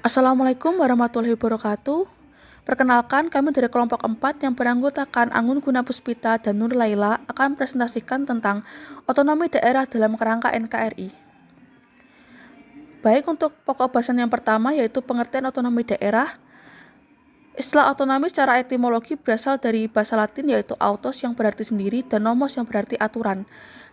Assalamualaikum warahmatullahi wabarakatuh. Perkenalkan, kami dari kelompok 4 yang beranggotakan Anggun Guna Puspita dan Nur Laila akan presentasikan tentang otonomi daerah dalam kerangka NKRI. Baik, untuk pokok bahasan yang pertama yaitu pengertian otonomi daerah. Istilah otonomi secara etimologi berasal dari bahasa Latin yaitu autos yang berarti sendiri dan nomos yang berarti aturan.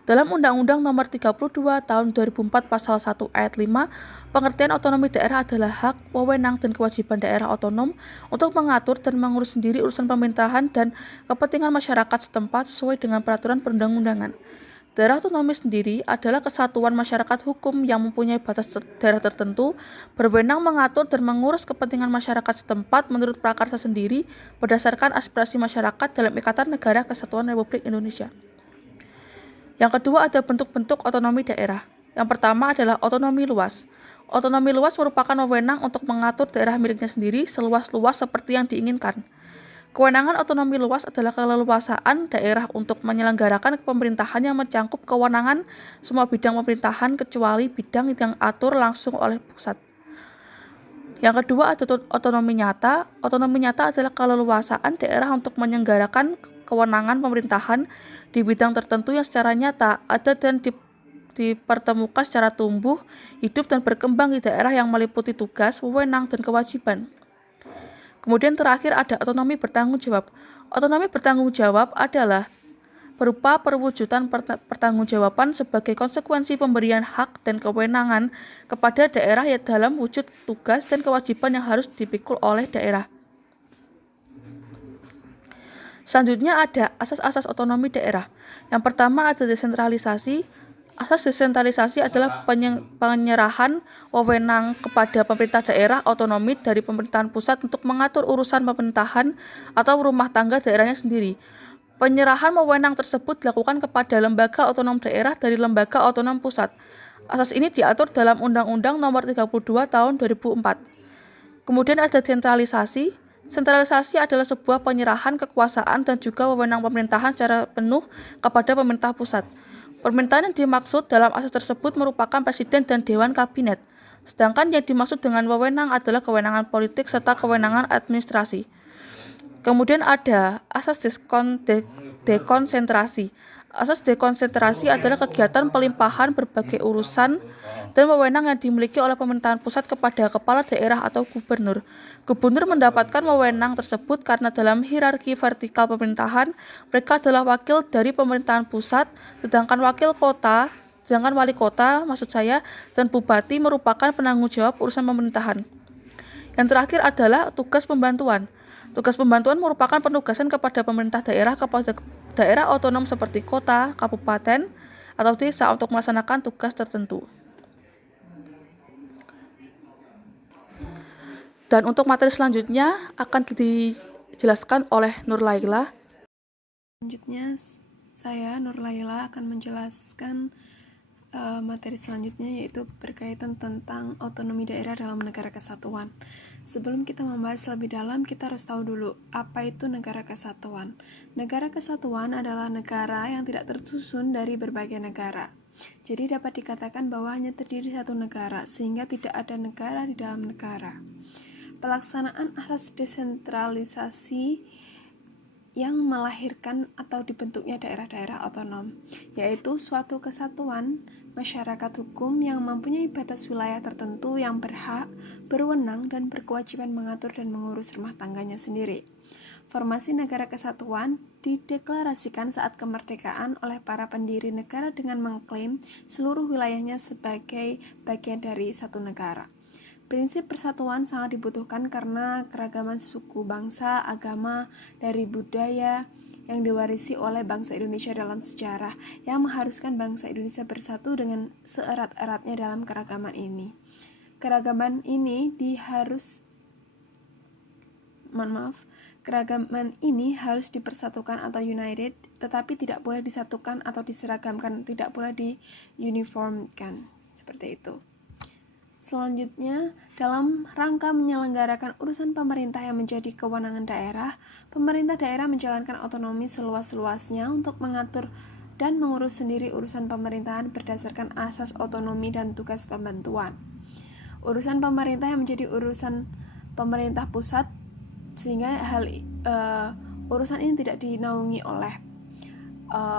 Dalam Undang-Undang Nomor 32 Tahun 2004 Pasal 1 Ayat 5, pengertian otonomi daerah adalah hak, wewenang, dan kewajiban daerah otonom untuk mengatur dan mengurus sendiri urusan pemerintahan dan kepentingan masyarakat setempat sesuai dengan peraturan perundang-undangan. Daerah otonomi sendiri adalah kesatuan masyarakat hukum yang mempunyai batas daerah tertentu, berwenang mengatur dan mengurus kepentingan masyarakat setempat menurut prakarsa sendiri berdasarkan aspirasi masyarakat dalam Ikatan Negara Kesatuan Republik Indonesia. Yang kedua, ada bentuk-bentuk otonomi daerah. Yang pertama adalah otonomi luas. Otonomi luas merupakan wewenang untuk mengatur daerah miliknya sendiri seluas-luas seperti yang diinginkan. Kewenangan otonomi luas adalah keleluasaan daerah untuk menyelenggarakan pemerintahan yang mencakup kewenangan semua bidang pemerintahan kecuali bidang yang atur langsung oleh pusat. Yang kedua ada otonomi nyata. Otonomi nyata adalah keleluasaan daerah untuk menyelenggarakan kewenangan pemerintahan di bidang tertentu yang secara nyata ada dan dipertemukan secara tumbuh, hidup, dan berkembang di daerah yang meliputi tugas, wewenang, dan kewajiban. Kemudian terakhir ada otonomi bertanggung jawab. Otonomi bertanggung jawab adalah berupa perwujudan pertanggungjawaban sebagai konsekuensi pemberian hak dan kewenangan kepada daerah ya dalam wujud tugas dan kewajiban yang harus dipikul oleh daerah. Selanjutnya ada asas-asas otonomi daerah. Yang pertama ada desentralisasi. Asas desentralisasi adalah penyerahan wewenang kepada pemerintah daerah otonomi dari pemerintahan pusat untuk mengatur urusan pemerintahan atau rumah tangga daerahnya sendiri. Penyerahan wewenang tersebut dilakukan kepada lembaga otonom daerah dari lembaga otonom pusat. Asas ini diatur dalam Undang-Undang Nomor 32 Tahun 2004. Kemudian ada sentralisasi. Sentralisasi adalah sebuah penyerahan kekuasaan dan juga wewenang pemerintahan secara penuh kepada pemerintah pusat. Pemerintahan yang dimaksud dalam asas tersebut merupakan presiden dan dewan kabinet. Sedangkan yang dimaksud dengan wewenang adalah kewenangan politik serta kewenangan administrasi. Kemudian ada asas dekonsentrasi. Asas dekonsentrasi adalah kegiatan pelimpahan berbagai urusan dan wewenang yang dimiliki oleh pemerintahan pusat kepada kepala daerah atau gubernur. Gubernur mendapatkan wewenang tersebut karena dalam hierarki vertikal pemerintahan, mereka adalah wakil dari pemerintahan pusat, sedangkan wali kota dan bupati merupakan penanggung jawab urusan pemerintahan. Yang terakhir adalah tugas pembantuan. Tugas pembantuan merupakan penugasan kepada pemerintah daerah kepada daerah otonom seperti kota, kabupaten, atau desa untuk melaksanakan tugas tertentu. Dan untuk materi selanjutnya akan dijelaskan oleh Nur Laila. Selanjutnya, saya Nur Laila akan menjelaskan materi selanjutnya, yaitu berkaitan tentang otonomi daerah dalam negara kesatuan. Sebelum kita membahas lebih dalam, kita harus tahu dulu apa itu negara kesatuan. Negara kesatuan adalah negara yang tidak tersusun dari berbagai negara. Jadi dapat dikatakan bahwa hanya terdiri satu negara, sehingga tidak ada negara di dalam negara. Pelaksanaan asas desentralisasi yang melahirkan atau dibentuknya daerah-daerah otonom, yaitu suatu kesatuan masyarakat hukum yang mempunyai batas wilayah tertentu yang berhak, berwenang, dan berkewajiban mengatur dan mengurus rumah tangganya sendiri. Formasi negara kesatuan dideklarasikan saat kemerdekaan oleh para pendiri negara dengan mengklaim seluruh wilayahnya sebagai bagian dari satu negara. Prinsip persatuan sangat dibutuhkan karena keragaman suku, bangsa, agama, dari budaya yang diwarisi oleh bangsa Indonesia dalam sejarah yang mengharuskan bangsa Indonesia bersatu dengan seerat-eratnya dalam keragaman ini. Keragaman ini harus dipersatukan atau united, tetapi tidak boleh disatukan atau diseragamkan, tidak boleh diuniformkan. Seperti itu. Selanjutnya, dalam rangka menyelenggarakan urusan pemerintah yang menjadi kewenangan daerah, pemerintah daerah menjalankan otonomi seluas-luasnya untuk mengatur dan mengurus sendiri urusan pemerintahan berdasarkan asas otonomi dan tugas pembantuan. urusan pemerintah yang menjadi urusan pemerintah pusat, sehingga urusan ini tidak dinaungi oleh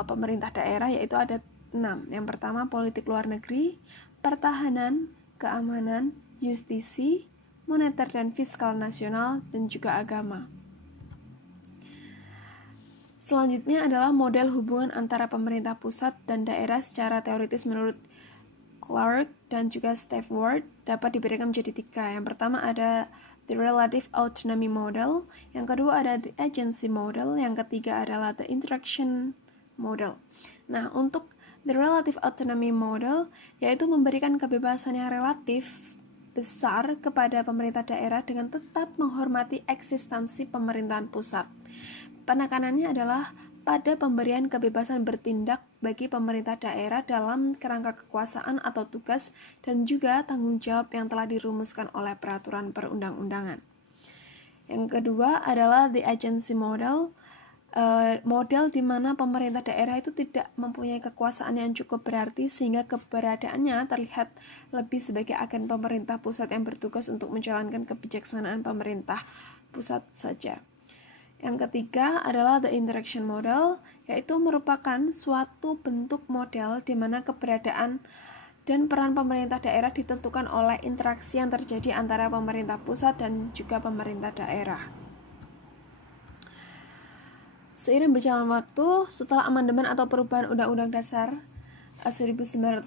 pemerintah daerah, yaitu ada 6. Yang pertama, politik luar negeri, pertahanan, keamanan, justisi, moneter dan fiskal nasional, dan juga agama. Selanjutnya adalah model hubungan antara pemerintah pusat dan daerah secara teoritis menurut Clark dan juga Stafford dapat diberikan menjadi 3. Yang pertama ada the relative autonomy model, yang kedua ada the agency model, yang ketiga adalah the interaction model. Nah, untuk the relative autonomy model yaitu memberikan kebebasan yang relatif besar kepada pemerintah daerah dengan tetap menghormati eksistensi pemerintahan pusat. Penekanannya adalah pada pemberian kebebasan bertindak bagi pemerintah daerah dalam kerangka kekuasaan atau tugas dan juga tanggung jawab yang telah dirumuskan oleh peraturan perundang-undangan. Yang kedua adalah the agency model, model di mana pemerintah daerah itu tidak mempunyai kekuasaan yang cukup berarti sehingga keberadaannya terlihat lebih sebagai agen pemerintah pusat yang bertugas untuk menjalankan kebijaksanaan pemerintah pusat saja. Yang ketiga adalah the interaction model, yaitu merupakan suatu bentuk model di mana keberadaan dan peran pemerintah daerah ditentukan oleh interaksi yang terjadi antara pemerintah pusat dan juga pemerintah daerah. Seiring berjalan waktu, setelah amandemen atau perubahan Undang-Undang Dasar 1945,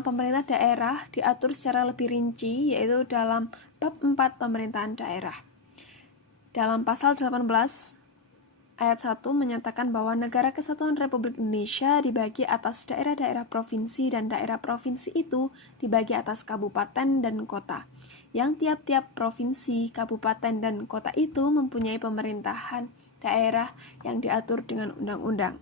pemerintah daerah diatur secara lebih rinci, yaitu dalam bab 4 pemerintahan daerah. Dalam pasal 18 ayat 1 menyatakan bahwa Negara Kesatuan Republik Indonesia dibagi atas daerah-daerah provinsi dan daerah provinsi itu dibagi atas kabupaten dan kota, yang tiap-tiap provinsi, kabupaten, dan kota itu mempunyai pemerintahan daerah yang diatur dengan undang-undang.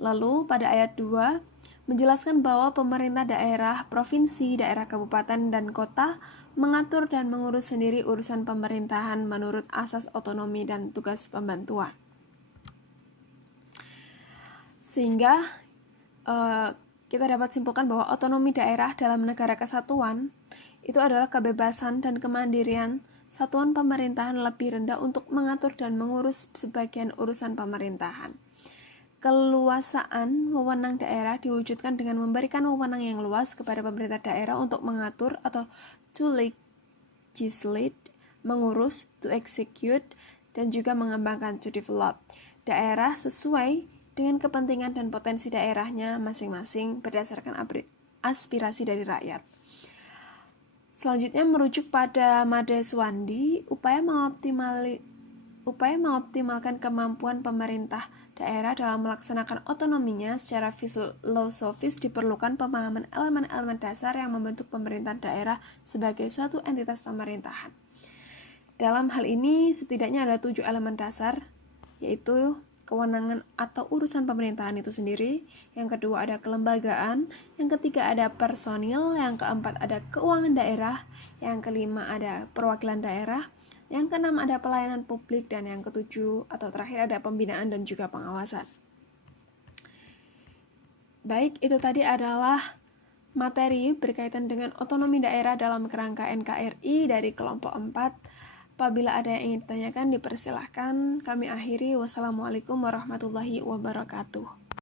Lalu pada ayat 2 menjelaskan bahwa pemerintah daerah, provinsi, daerah kabupaten, dan kota mengatur dan mengurus sendiri urusan pemerintahan menurut asas otonomi dan tugas pembantuan. Sehingga kita dapat simpulkan bahwa otonomi daerah dalam negara kesatuan itu adalah kebebasan dan kemandirian satuan pemerintahan lebih rendah untuk mengatur dan mengurus sebagian urusan pemerintahan. Keluasaan wewenang daerah diwujudkan dengan memberikan wewenang yang luas kepada pemerintah daerah untuk mengatur atau to legislate, mengurus, to execute, dan juga mengembangkan, to develop, daerah sesuai dengan kepentingan dan potensi daerahnya masing-masing berdasarkan aspirasi dari rakyat. Selanjutnya merujuk pada Made Suwandi, upaya mengoptimalkan kemampuan pemerintah daerah dalam melaksanakan otonominya secara filosofis diperlukan pemahaman elemen-elemen dasar yang membentuk pemerintahan daerah sebagai suatu entitas pemerintahan. Dalam hal ini setidaknya ada 7 elemen dasar, yaitu kewenangan atau urusan pemerintahan itu sendiri, yang kedua ada kelembagaan, yang ketiga ada personil, yang keempat ada keuangan daerah, yang kelima ada perwakilan daerah, yang keenam ada pelayanan publik, dan yang ketujuh atau terakhir ada pembinaan dan juga pengawasan. Baik, itu tadi adalah materi berkaitan dengan otonomi daerah dalam kerangka NKRI dari kelompok 4. Apabila ada yang ingin ditanyakan, dipersilahkan. Kami akhiri. Wassalamualaikum warahmatullahi wabarakatuh.